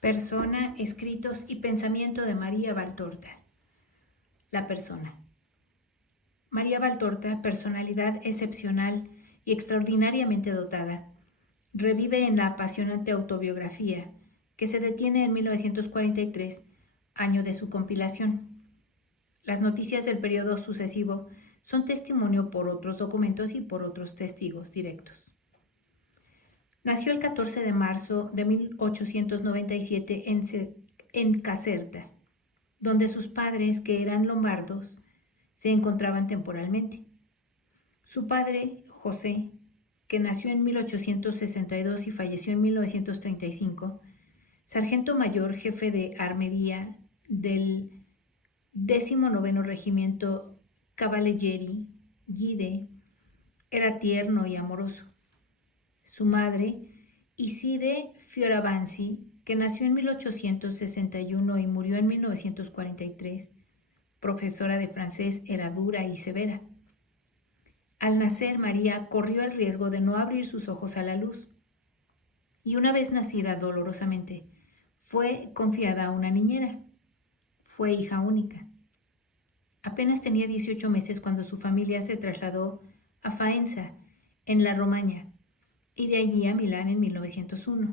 Persona, escritos y pensamiento de María Valtorta. La persona. María Valtorta, personalidad excepcional y extraordinariamente dotada, revive en la apasionante autobiografía que se detiene en 1943, año de su compilación. Las noticias del periodo sucesivo son testimonio por otros documentos y por otros testigos directos. Nació el 14 de marzo de 1897 en Caserta, donde sus padres, que eran lombardos, se encontraban temporalmente. Su padre, José, que nació en 1862 y falleció en 1935, sargento mayor jefe de armería del 19º Regimiento Cavallerie Guide, era tierno y amoroso. Su madre, Iside Fioravanti, que nació en 1861 y murió en 1943, profesora de francés, era dura y severa. Al nacer, María corrió el riesgo de no abrir sus ojos a la luz, y una vez nacida dolorosamente, fue confiada a una niñera. Fue hija única. Apenas tenía 18 meses cuando su familia se trasladó a Faenza, en la Romaña, y de allí a Milán en 1901.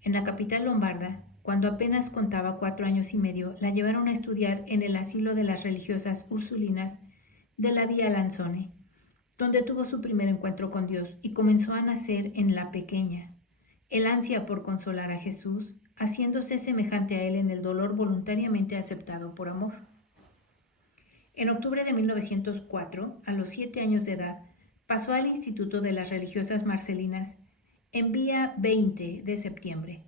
En la capital lombarda, cuando apenas contaba 4 años y medio, la llevaron a estudiar en el asilo de las religiosas ursulinas de la Vía Lanzone, donde tuvo su primer encuentro con Dios y comenzó a nacer en la pequeña el ansia por consolar a Jesús, haciéndose semejante a él en el dolor voluntariamente aceptado por amor. En octubre de 1904, a los 7 años de edad, pasó al Instituto de las Religiosas Marcelinas en Vía 20 de septiembre,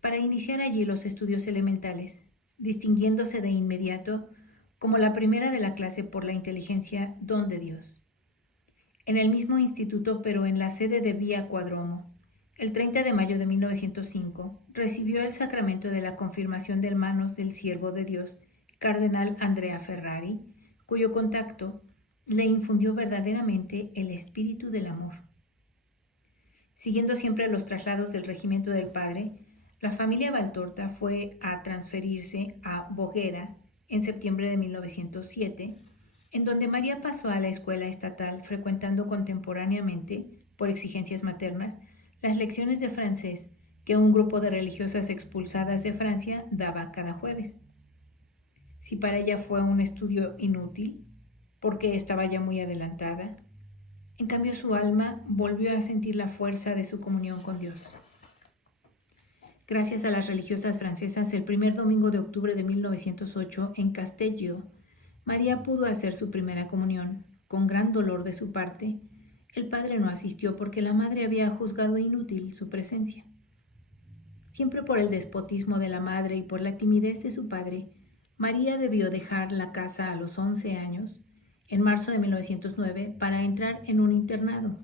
para iniciar allí los estudios elementales, distinguiéndose de inmediato como la primera de la clase por la inteligencia don de Dios. En el mismo instituto, pero en la sede de Vía Quadromo, el 30 de mayo de 1905, recibió el sacramento de la confirmación de manos del siervo de Dios, cardenal Andrea Ferrari, cuyo contacto le infundió verdaderamente el espíritu del amor. Siguiendo siempre los traslados del regimiento del padre, la familia Valtorta fue a transferirse a Voghera en septiembre de 1907, en donde María pasó a la escuela estatal frecuentando contemporáneamente, por exigencias maternas, las lecciones de francés que un grupo de religiosas expulsadas de Francia daba cada jueves. Si para ella fue un estudio inútil, porque estaba ya muy adelantada, en cambio su alma volvió a sentir la fuerza de su comunión con Dios. Gracias a las religiosas francesas, el primer domingo de octubre de 1908, en Castello, María pudo hacer su primera comunión. Con gran dolor de su parte, el padre no asistió porque la madre había juzgado inútil su presencia. Siempre por el despotismo de la madre y por la timidez de su padre, María debió dejar la casa a los 11 años, en marzo de 1909, para entrar en un internado.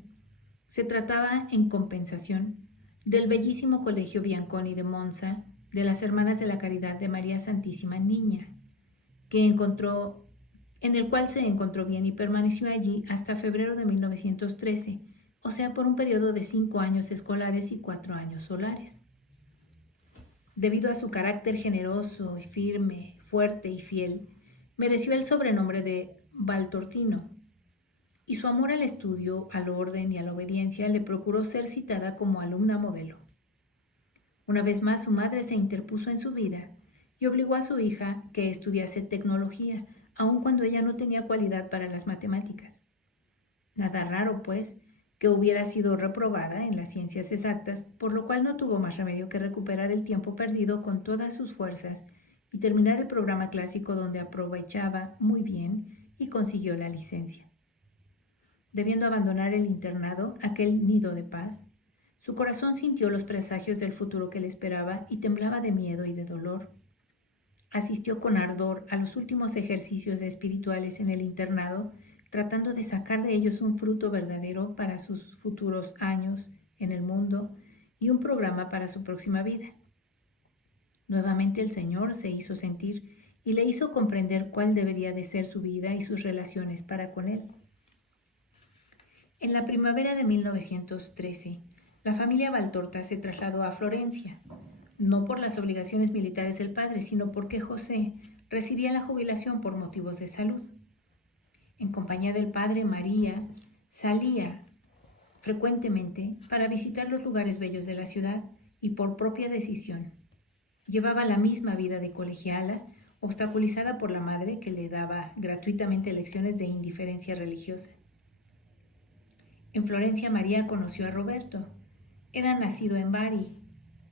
Se trataba, en compensación, del bellísimo Colegio Bianconi de Monza, de las Hermanas de la Caridad de María Santísima Niña, en el cual se encontró bien y permaneció allí hasta febrero de 1913, o sea, por un periodo de 5 años escolares y 4 años solares. Debido a su carácter generoso y firme, fuerte y fiel, mereció el sobrenombre de Valtortino, y su amor al estudio, al orden y a la obediencia le procuró ser citada como alumna modelo. Una vez más su madre se interpuso en su vida y obligó a su hija que estudiase tecnología, aun cuando ella no tenía cualidad para las matemáticas. Nada raro, pues, que hubiera sido reprobada en las ciencias exactas, por lo cual no tuvo más remedio que recuperar el tiempo perdido con todas sus fuerzas y terminar el programa clásico, donde aprovechaba muy bien y consiguió la licencia. Debiendo abandonar el internado, aquel nido de paz, su corazón sintió los presagios del futuro que le esperaba y temblaba de miedo y de dolor. Asistió con ardor a los últimos ejercicios espirituales en el internado, tratando de sacar de ellos un fruto verdadero para sus futuros años en el mundo y un programa para su próxima vida. Nuevamente el Señor se hizo sentir y le hizo comprender cuál debería de ser su vida y sus relaciones para con Él. En la primavera de 1913, la familia Valtorta se trasladó a Florencia, no por las obligaciones militares del padre, sino porque José recibía la jubilación por motivos de salud. En compañía del padre, María salía frecuentemente para visitar los lugares bellos de la ciudad y por propia decisión. Llevaba la misma vida de colegiala, obstaculizada por la madre que le daba gratuitamente lecciones de indiferencia religiosa. En Florencia María conoció a Roberto. Era nacido en Bari,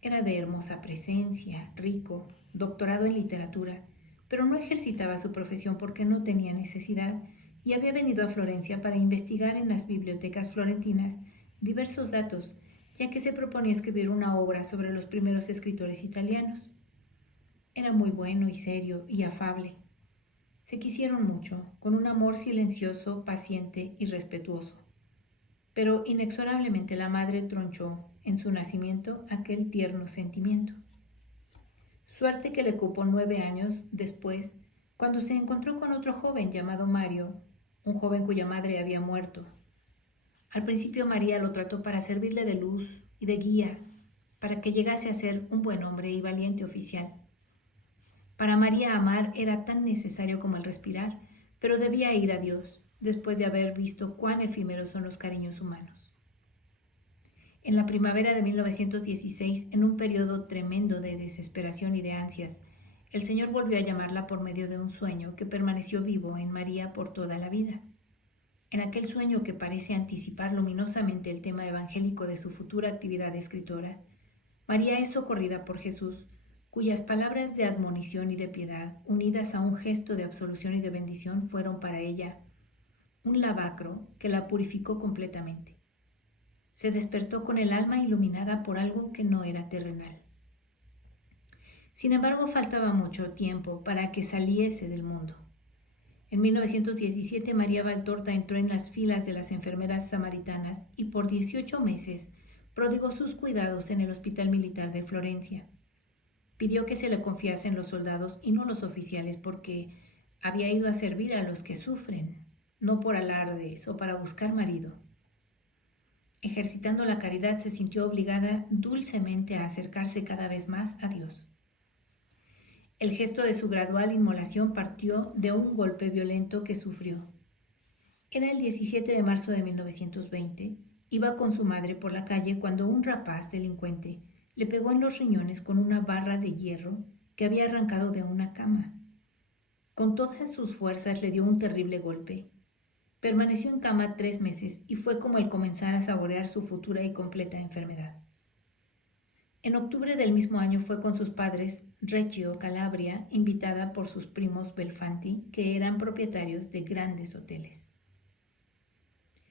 era de hermosa presencia, rico, doctorado en literatura, pero no ejercitaba su profesión porque no tenía necesidad y había venido a Florencia para investigar en las bibliotecas florentinas diversos datos, ya que se proponía escribir una obra sobre los primeros escritores italianos. Era muy bueno y serio y afable. Se quisieron mucho, con un amor silencioso, paciente y respetuoso. Pero inexorablemente la madre tronchó en su nacimiento aquel tierno sentimiento. Suerte que le cupo 9 años después, cuando se encontró con otro joven llamado Mario, un joven cuya madre había muerto. Al principio María lo trató para servirle de luz y de guía, para que llegase a ser un buen hombre y valiente oficial. Para María amar era tan necesario como el respirar, pero debía ir a Dios, después de haber visto cuán efímeros son los cariños humanos. En la primavera de 1916, en un periodo tremendo de desesperación y de ansias, el Señor volvió a llamarla por medio de un sueño que permaneció vivo en María por toda la vida. En aquel sueño que parece anticipar luminosamente el tema evangélico de su futura actividad de escritora, María es socorrida por Jesús, cuyas palabras de admonición y de piedad, unidas a un gesto de absolución y de bendición, fueron para ella un lavacro que la purificó completamente. Se despertó con el alma iluminada por algo que no era terrenal. Sin embargo, faltaba mucho tiempo para que saliese del mundo. En 1917, María Valtorta entró en las filas de las enfermeras samaritanas y por 18 meses prodigó sus cuidados en el Hospital Militar de Florencia. Pidió que se le confiasen los soldados y no los oficiales porque había ido a servir a los que sufren, no por alardes o para buscar marido. Ejercitando la caridad, se sintió obligada dulcemente a acercarse cada vez más a Dios. El gesto de su gradual inmolación partió de un golpe violento que sufrió. Era el 17 de marzo de 1920. Iba con su madre por la calle cuando un rapaz delincuente le pegó en los riñones con una barra de hierro que había arrancado de una cama. Con todas sus fuerzas le dio un terrible golpe. Permaneció en cama 3 meses y fue como el comenzar a saborear su futura y completa enfermedad. En octubre del mismo año fue con sus padres Reggio, Calabria, invitada por sus primos Belfanti, que eran propietarios de grandes hoteles.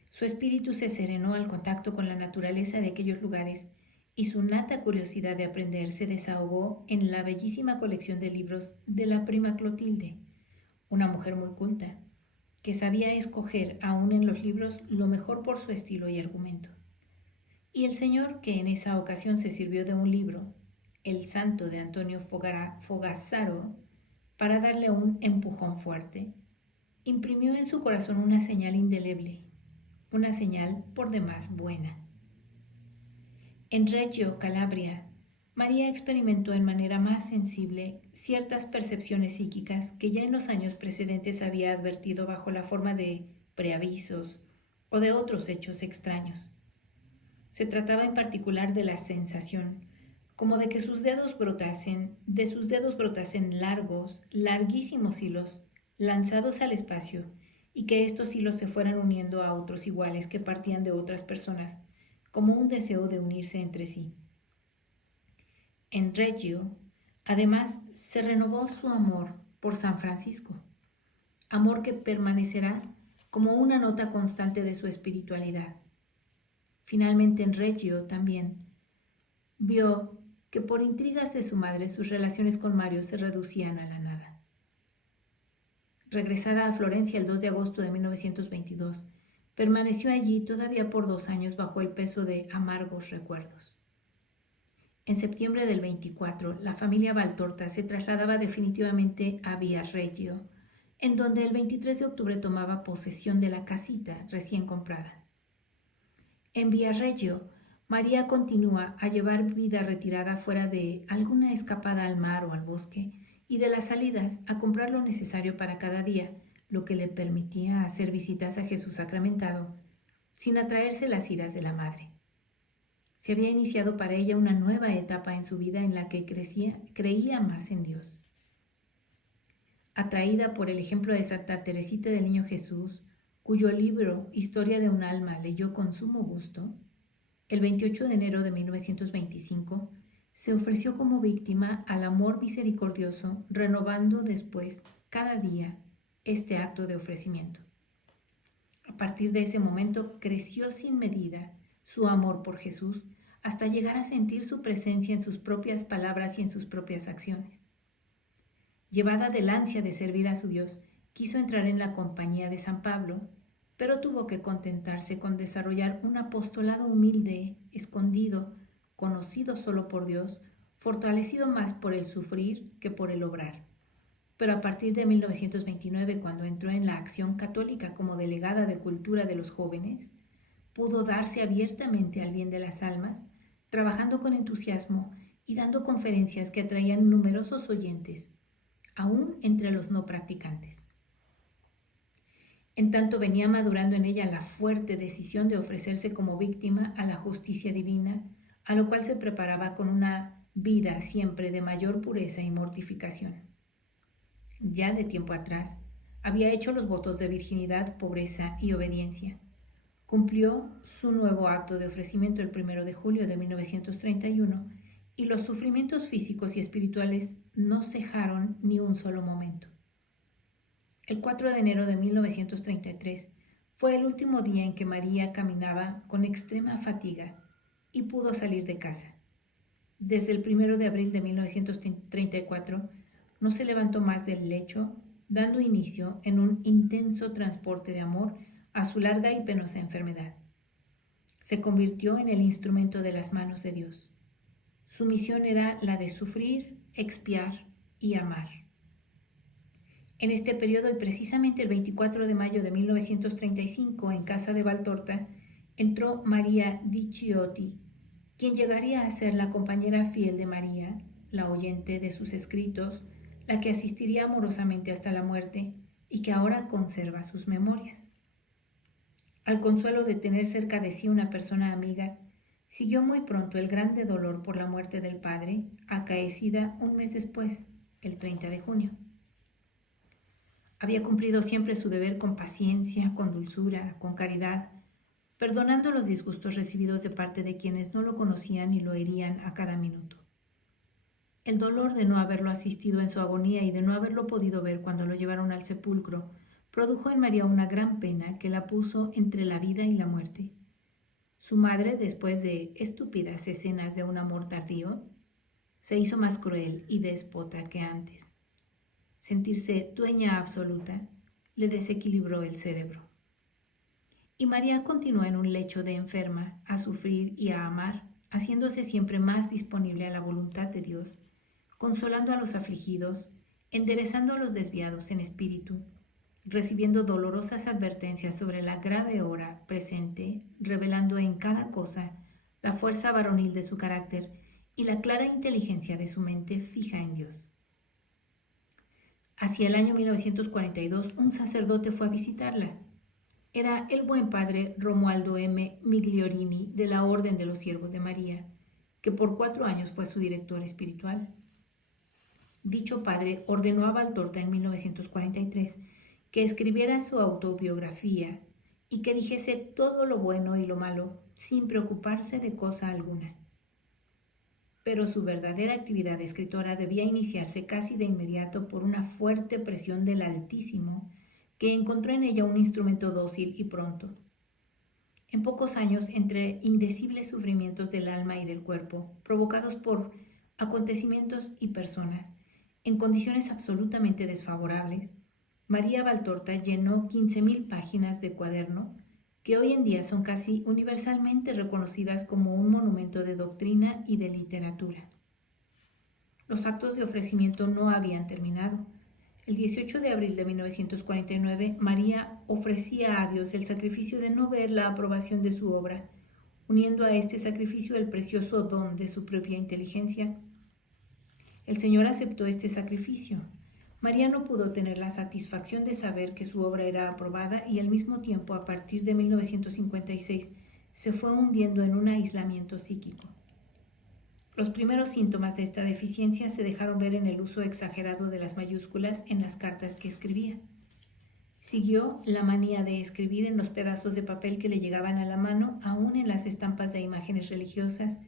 Su espíritu se serenó al contacto con la naturaleza de aquellos lugares y su nata curiosidad de aprender se desahogó en la bellísima colección de libros de la prima Clotilde, una mujer muy culta, que sabía escoger aún en los libros lo mejor por su estilo y argumento. Y el señor, que en esa ocasión se sirvió de un libro, El Santo de Antonio Fogazzaro, para darle un empujón fuerte, imprimió en su corazón una señal indeleble, una señal por demás buena. En Reggio, Calabria, María experimentó en manera más sensible ciertas percepciones psíquicas que ya en los años precedentes había advertido bajo la forma de preavisos o de otros hechos extraños. Se trataba en particular de la sensación, como de que de sus dedos brotasen largos, larguísimos hilos, lanzados al espacio, y que estos hilos se fueran uniendo a otros iguales que partían de otras personas, como un deseo de unirse entre sí. En Reggio, además, se renovó su amor por San Francisco, amor que permanecerá como una nota constante de su espiritualidad. Finalmente, en Reggio también vio que por intrigas de su madre sus relaciones con Mario se reducían a la nada. Regresada a Florencia el 2 de agosto de 1922, permaneció allí todavía por 2 años bajo el peso de amargos recuerdos. En septiembre del 24, la familia Valtorta se trasladaba definitivamente a Viareggio, en donde el 23 de octubre tomaba posesión de la casita recién comprada. En Viareggio, María continúa a llevar vida retirada fuera de alguna escapada al mar o al bosque y de las salidas a comprar lo necesario para cada día, lo que le permitía hacer visitas a Jesús sacramentado sin atraerse las iras de la madre. Se había iniciado para ella una nueva etapa en su vida en la que creía más en Dios. Atraída por el ejemplo de Santa Teresita del Niño Jesús, cuyo libro Historia de un alma leyó con sumo gusto, el 28 de enero de 1925 se ofreció como víctima al amor misericordioso, renovando después cada día este acto de ofrecimiento. A partir de ese momento creció sin medida su amor por Jesús hasta llegar a sentir su presencia en sus propias palabras y en sus propias acciones. Llevada del ansia de servir a su Dios, quiso entrar en la compañía de San Pablo, pero tuvo que contentarse con desarrollar un apostolado humilde, escondido, conocido solo por Dios, fortalecido más por el sufrir que por el obrar. Pero a partir de 1929, cuando entró en la Acción Católica como delegada de Cultura de los Jóvenes, pudo darse abiertamente al bien de las almas, trabajando con entusiasmo y dando conferencias que atraían numerosos oyentes, aún entre los no practicantes. En tanto venía madurando en ella la fuerte decisión de ofrecerse como víctima a la justicia divina, a lo cual se preparaba con una vida siempre de mayor pureza y mortificación. Ya de tiempo atrás, había hecho los votos de virginidad, pobreza y obediencia. Cumplió su nuevo acto de ofrecimiento el 1 de julio de 1931 y los sufrimientos físicos y espirituales no cejaron ni un solo momento. El 4 de enero de 1933 fue el último día en que María caminaba con extrema fatiga y pudo salir de casa. Desde el 1 de abril de 1934 no se levantó más del lecho, dando inicio en un intenso transporte de amor a su larga y penosa enfermedad. Se convirtió en el instrumento de las manos de Dios. Su misión era la de sufrir, expiar y amar. En este periodo, y precisamente el 24 de mayo de 1935, en casa de Valtorta, entró María di Chiotti, quien llegaría a ser la compañera fiel de María, la oyente de sus escritos, la que asistiría amorosamente hasta la muerte y que ahora conserva sus memorias. Al consuelo de tener cerca de sí una persona amiga, siguió muy pronto el grande dolor por la muerte del padre, acaecida un mes después, el 30 de junio. Había cumplido siempre su deber con paciencia, con dulzura, con caridad, perdonando los disgustos recibidos de parte de quienes no lo conocían y lo herían a cada minuto. El dolor de no haberlo asistido en su agonía y de no haberlo podido ver cuando lo llevaron al sepulcro produjo en María una gran pena que la puso entre la vida y la muerte. Su madre, después de estúpidas escenas de un amor tardío, se hizo más cruel y déspota que antes. Sentirse dueña absoluta le desequilibró el cerebro. Y María continuó en un lecho de enferma a sufrir y a amar, haciéndose siempre más disponible a la voluntad de Dios, consolando a los afligidos, enderezando a los desviados en espíritu, recibiendo dolorosas advertencias sobre la grave hora presente, revelando en cada cosa la fuerza varonil de su carácter y la clara inteligencia de su mente fija en Dios. Hacia el año 1942, un sacerdote fue a visitarla. Era el buen padre Romualdo M. Migliorini de la Orden de los Siervos de María, que por 4 años fue su director espiritual. Dicho padre ordenó a Valtorta en 1943 que escribiera su autobiografía y que dijese todo lo bueno y lo malo sin preocuparse de cosa alguna. Pero su verdadera actividad de escritora debía iniciarse casi de inmediato por una fuerte presión del Altísimo, que encontró en ella un instrumento dócil y pronto. En pocos años, entre indecibles sufrimientos del alma y del cuerpo, provocados por acontecimientos y personas, en condiciones absolutamente desfavorables, María Valtorta llenó 15,000 páginas de cuaderno que hoy en día son casi universalmente reconocidas como un monumento de doctrina y de literatura. Los actos de ofrecimiento no habían terminado. El 18 de abril de 1949, María ofrecía a Dios el sacrificio de no ver la aprobación de su obra, uniendo a este sacrificio el precioso don de su propia inteligencia. El Señor aceptó este sacrificio. María no pudo tener la satisfacción de saber que su obra era aprobada y al mismo tiempo, a partir de 1956, se fue hundiendo en un aislamiento psíquico. Los primeros síntomas de esta deficiencia se dejaron ver en el uso exagerado de las mayúsculas en las cartas que escribía. Siguió la manía de escribir en los pedazos de papel que le llegaban a la mano, aún en las estampas de imágenes religiosas,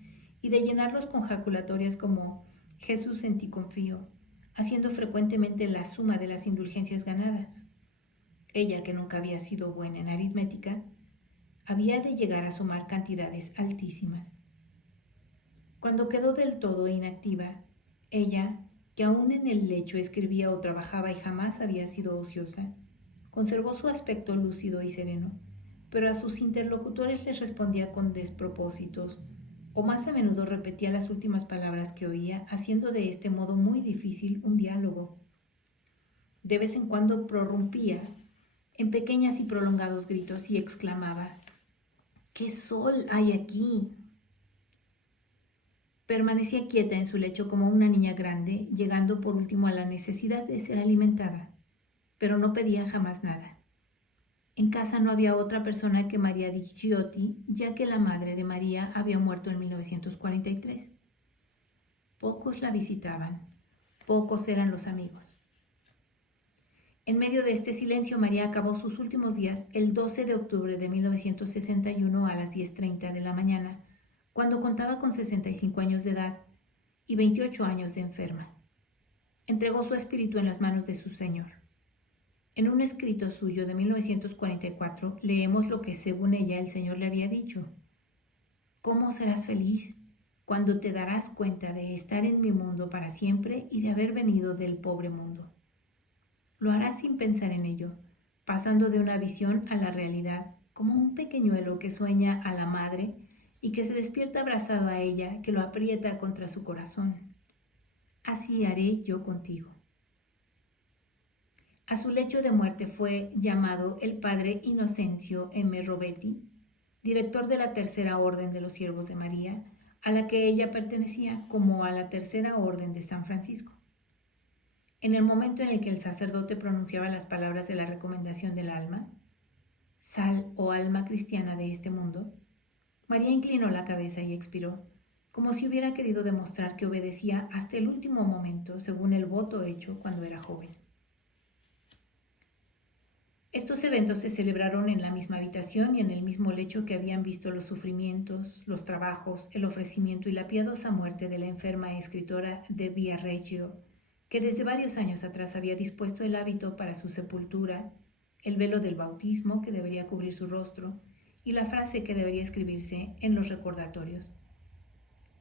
y de llenarlos con jaculatorias como «Jesús, en ti confío», haciendo frecuentemente la suma de las indulgencias ganadas. Ella, que nunca había sido buena en aritmética, había de llegar a sumar cantidades altísimas. Cuando quedó del todo inactiva, ella, que aún en el lecho escribía o trabajaba y jamás había sido ociosa, conservó su aspecto lúcido y sereno, pero a sus interlocutores les respondía con despropósitos, o más a menudo repetía las últimas palabras que oía, haciendo de este modo muy difícil un diálogo. De vez en cuando prorrumpía en pequeños y prolongados gritos y exclamaba: «¡Qué sol hay aquí!». Permanecía quieta en su lecho como una niña grande, llegando por último a la necesidad de ser alimentada, pero no pedía jamás nada. En casa no había otra persona que María di Chiotti, ya que la madre de María había muerto en 1943. Pocos la visitaban, pocos eran los amigos. En medio de este silencio, María acabó sus últimos días el 12 de octubre de 1961 a las 10:30 de la mañana, cuando contaba con 65 años de edad y 28 años de enferma. Entregó su espíritu en las manos de su Señor. En un escrito suyo de 1944 leemos lo que, según ella, el Señor le había dicho: «¿Cómo serás feliz cuando te darás cuenta de estar en mi mundo para siempre y de haber venido del pobre mundo? Lo harás sin pensar en ello, pasando de una visión a la realidad, como un pequeñuelo que sueña a la madre y que se despierta abrazado a ella, que lo aprieta contra su corazón. Así haré yo contigo». A su lecho de muerte fue llamado el padre Inocencio M. Robetti, director de la Tercera Orden de los Siervos de María, a la que ella pertenecía, como a la Tercera Orden de San Francisco. En el momento en el que el sacerdote pronunciaba las palabras de la recomendación del alma, «Sal, oh alma cristiana de este mundo», María inclinó la cabeza y expiró, como si hubiera querido demostrar que obedecía hasta el último momento según el voto hecho cuando era joven. Estos eventos se celebraron en la misma habitación y en el mismo lecho que habían visto los sufrimientos, los trabajos, el ofrecimiento y la piadosa muerte de la enferma escritora de Viareggio, que desde varios años atrás había dispuesto el hábito para su sepultura, el velo del bautismo que debería cubrir su rostro y la frase que debería escribirse en los recordatorios: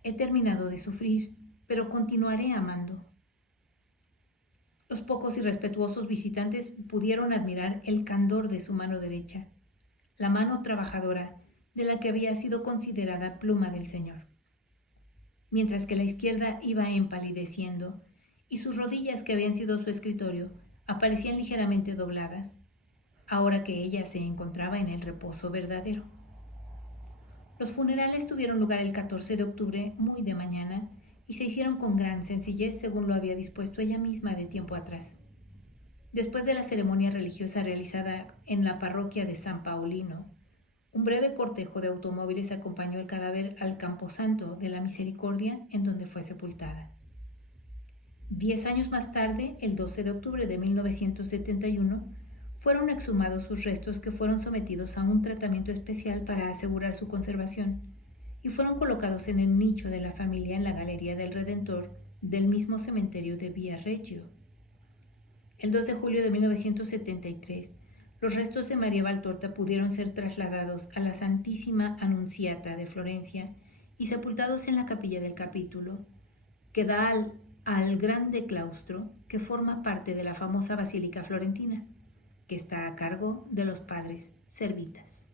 «He terminado de sufrir, pero continuaré amando». Los pocos y respetuosos visitantes pudieron admirar el candor de su mano derecha, la mano trabajadora de la que había sido considerada pluma del Señor, mientras que la izquierda iba empalideciendo y sus rodillas, que habían sido su escritorio, aparecían ligeramente dobladas, ahora que ella se encontraba en el reposo verdadero. Los funerales tuvieron lugar el 14 de octubre, muy de mañana, y se hicieron con gran sencillez según lo había dispuesto ella misma de tiempo atrás. Después de la ceremonia religiosa realizada en la parroquia de San Paulino, un breve cortejo de automóviles acompañó el cadáver al Camposanto de la Misericordia, en donde fue sepultada. 10 años más tarde, el 12 de octubre de 1971, fueron exhumados sus restos, que fueron sometidos a un tratamiento especial para asegurar su conservación, y fueron colocados en el nicho de la familia en la Galería del Redentor del mismo cementerio de Viareggio. El 2 de julio de 1973, los restos de María Valtorta pudieron ser trasladados a la Santísima Anunciata de Florencia y sepultados en la capilla del capítulo, que da al grande claustro que forma parte de la famosa Basílica Florentina, que está a cargo de los padres servitas.